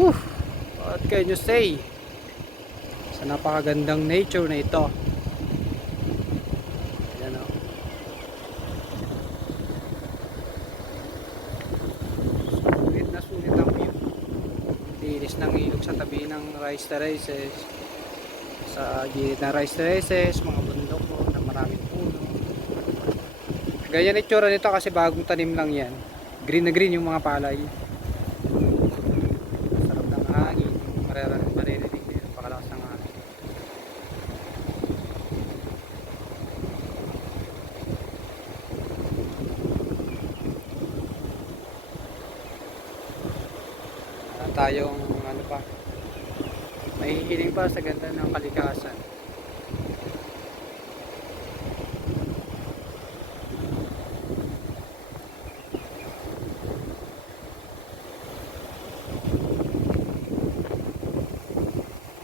Whew, what can you say sa napakagandang nature na ito. Ayan o. Sulit ang view. Linis ng ilog sa tabi ng rice terraces, sa gilid ng rice terraces, mga bundok po na maraming puno. Ganyan itsura nito kasi bagong tanim lang yan. Green na green yung mga palay. Sarap ng hangin, maririnig din, napakalakas ng hangin. Tayong ano pa, mahihiling pa sa ganda ng kalikasan.